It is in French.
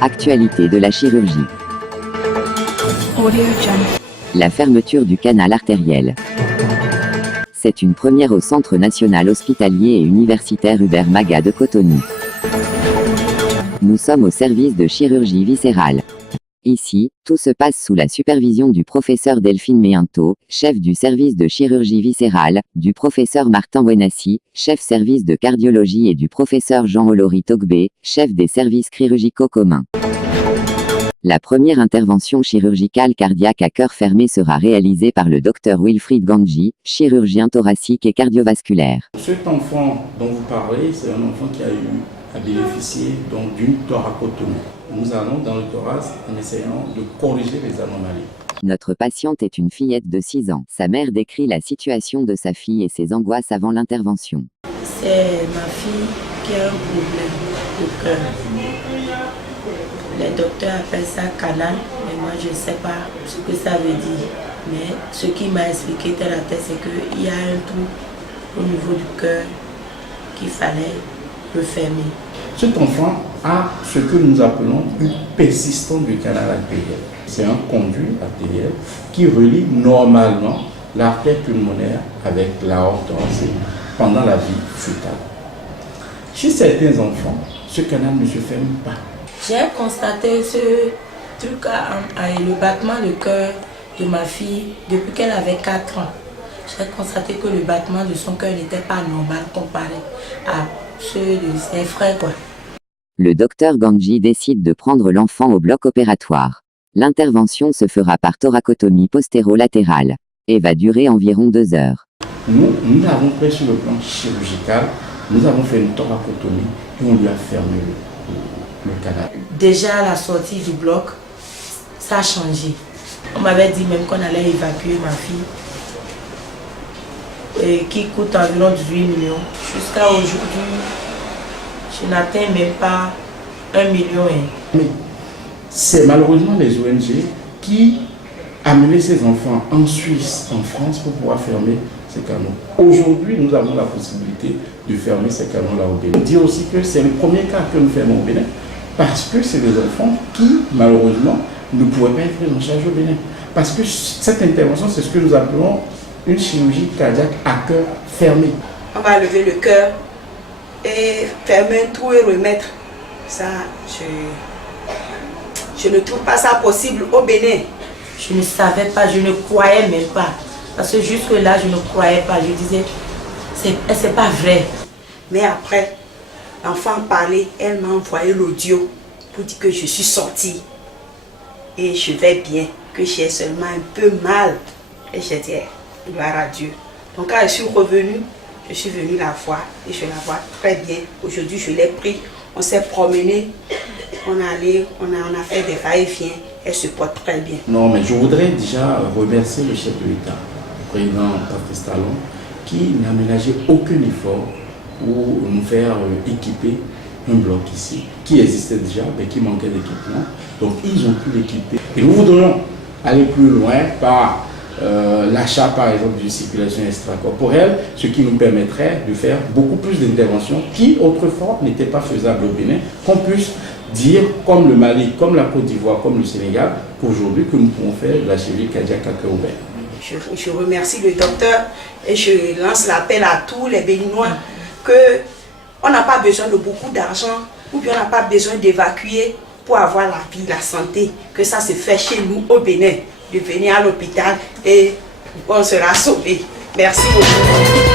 Actualité de la chirurgie. La fermeture du canal artériel. C'est une première au Centre national hospitalier et universitaire Hubert Maga de Cotonou. Nous sommes au service de chirurgie viscérale. Ici, tout se passe sous la supervision du professeur Delphine Méinto, chef du service de chirurgie viscérale, du professeur Martin Wenassi, chef service de cardiologie et du professeur Jean-Olory Togbé, chef des services chirurgicaux communs. La première intervention chirurgicale cardiaque à cœur fermé sera réalisée par le Dr Wilfried Gandji, chirurgien thoracique et cardiovasculaire. Cet enfant dont vous parlez, c'est un enfant qui a eu à bénéficier d'une thoracotomie. Nous allons dans le thorax en essayant de corriger les anomalies. Notre patiente est une fillette de 6 ans. Sa mère décrit la situation de sa fille et ses angoisses avant l'intervention. C'est ma fille qui a un problème de cœur. Les docteurs appellent ça canal, mais moi je ne sais pas ce que ça veut dire. Mais ce qui m'a expliqué dans la tête, c'est qu'il y a un trou au niveau du cœur qu'il fallait refermer. Cet enfant a ce que nous appelons une persistance du canal artériel. C'est un conduit artériel qui relie normalement l'artère pulmonaire avec l'aorte thoracique pendant la vie fœtale. Chez certains enfants, ce canal ne se ferme pas. J'ai constaté ce truc le battement de cœur de ma fille depuis qu'elle avait 4 ans. J'ai constaté que le battement de son cœur n'était pas normal comparé à ceux de ses frères, quoi. Le docteur Gandji décide de prendre l'enfant au bloc opératoire. L'intervention se fera par thoracotomie postéro-latérale et va durer environ 2 heures. Nous l'avons pris sur le plan chirurgical, nous avons fait une thoracotomie et on lui a fermé le canal. Déjà à la sortie du bloc, ça a changé. On m'avait dit même qu'on allait évacuer ma fille, qui coûte environ 18 millions. Jusqu'à aujourd'hui, je n'atteins même pas 1 million. Mais c'est malheureusement les ONG qui amenaient ces enfants en Suisse, en France, pour pouvoir fermer ces canaux. Aujourd'hui, nous avons la possibilité de fermer ces canaux-là au Bénin. Dire aussi que c'est le premier cas que nous fermons au Bénin, parce que c'est des enfants qui, malheureusement, ne pourraient pas être pris en charge au Bénin. Parce que cette intervention, c'est ce que nous appelons une chirurgie cardiaque à cœur fermé. On va lever le cœur et fermer un trou et remettre. Ça, je ne trouve pas ça possible au Bénin. Je ne savais pas, je ne croyais même pas. Parce que jusque-là, je ne croyais pas. Je disais, c'est pas vrai. Mais après, l'enfant parlait, elle m'a envoyé l'audio pour dire que je suis sortie. Et je vais bien, que j'ai seulement un peu mal. Et j'ai dit, gloire à Dieu. Donc quand je suis revenue, je suis venue la voir et je la vois très bien. Aujourd'hui, je l'ai pris, on s'est promené, on est allé, on a fait des va-et-vient. Elle se porte très bien. Non, mais je voudrais déjà remercier le chef de l'État, le président Patrice Talon, qui n'a ménagé aucun effort pour nous faire équiper un bloc ici, qui existait déjà, mais qui manquait d'équipement. Donc ils ont pu l'équiper. Et nous voudrions aller plus loin par l'achat par exemple d'une circulation extracorporelle, ce qui nous permettrait de faire beaucoup plus d'interventions qui autrefois n'étaient pas faisables au Bénin, qu'on puisse dire comme le Mali, comme la Côte d'Ivoire, comme le Sénégal, qu'aujourd'hui que nous pouvons faire de la chirurgie cardiaque à cœur ouvert. Je remercie le docteur et je lance l'appel à tous les Béninois que on n'a pas besoin de beaucoup d'argent ou bien on n'a pas besoin d'évacuer pour avoir la vie, la santé, que ça se fait chez nous au Bénin, de venir à l'hôpital et on sera sauvé. Merci beaucoup.